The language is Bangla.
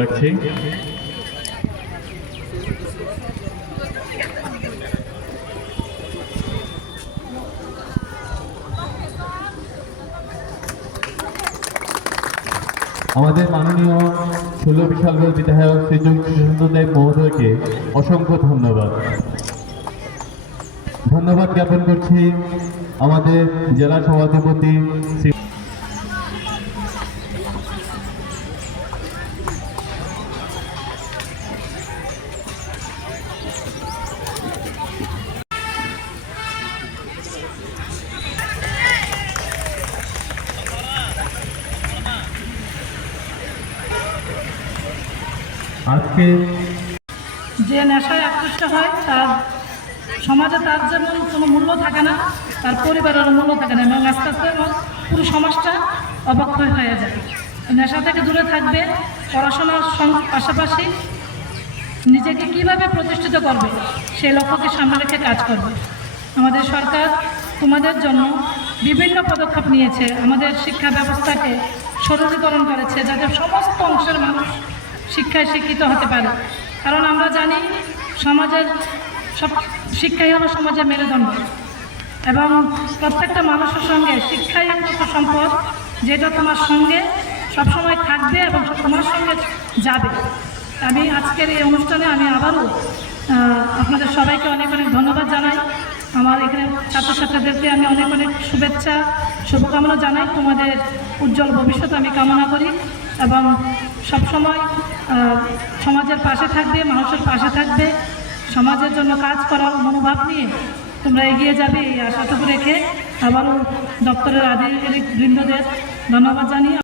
রাখছি। আমাদের মাননীয় 16 বিশালগড় বিধায়ক শ্রীযুক্ত সুন্দরদেব মহোদয়কে অসংখ্য ধন্যবাদ জ্ঞাপন করছি আমাদের জেলা সভাধিপতি শ্রী আজকে যে নেশায় আকৃষ্ট হয় তার সমাজে তার যেমন কোনো মূল্য থাকে না, তার পরিবারেরও মূল্য থাকে না, এবং আস্তে আস্তে পুরো সমাজটা অবক্ষয় হয়ে যায়। নেশা থেকে দূরে থাকবে, পড়াশোনার পাশাপাশি নিজেকে কিভাবে প্রতিষ্ঠিত করবে সেই লক্ষ্যকে সামনে রেখে কাজ করবে। আমাদের সরকার তোমাদের জন্য বিভিন্ন পদক্ষেপ নিয়েছে, আমাদের শিক্ষা ব্যবস্থাকে সরলীকরণ করেছে যাতে সমস্ত অংশের মানুষ শিক্ষায় শিক্ষিত হতে পারে। কারণ আমরা জানি সমাজের সব শিক্ষাই হলো সমাজের মেরুদণ্ড, এবং প্রত্যেকটা মানুষের সঙ্গে শিক্ষাই একটা সম্পদ যেটা তোমার সঙ্গে সবসময় থাকবে এবং তোমার সঙ্গে যাবে। আমি আজকের এই অনুষ্ঠানে আমি আবারও আপনাদের সবাইকে অনেক অনেক ধন্যবাদ জানাই। আমার এখানে ছাত্রছাত্রীদেরকে আমি অনেক অনেক শুভেচ্ছা শুভকামনা জানাই। তোমাদের উজ্জ্বল ভবিষ্যৎ আমি কামনা করি এবং সবসময় সমাজের পাশে থাকবে, মানুষের পাশে থাকবে, সমাজের জন্য কাজ করার মনোভাব নিয়ে তোমরা এগিয়ে যাবে এই আশাটুকু রেখে আবারও দপ্তরের আধিকারিক বৃন্দদের ধন্যবাদ জানিয়ে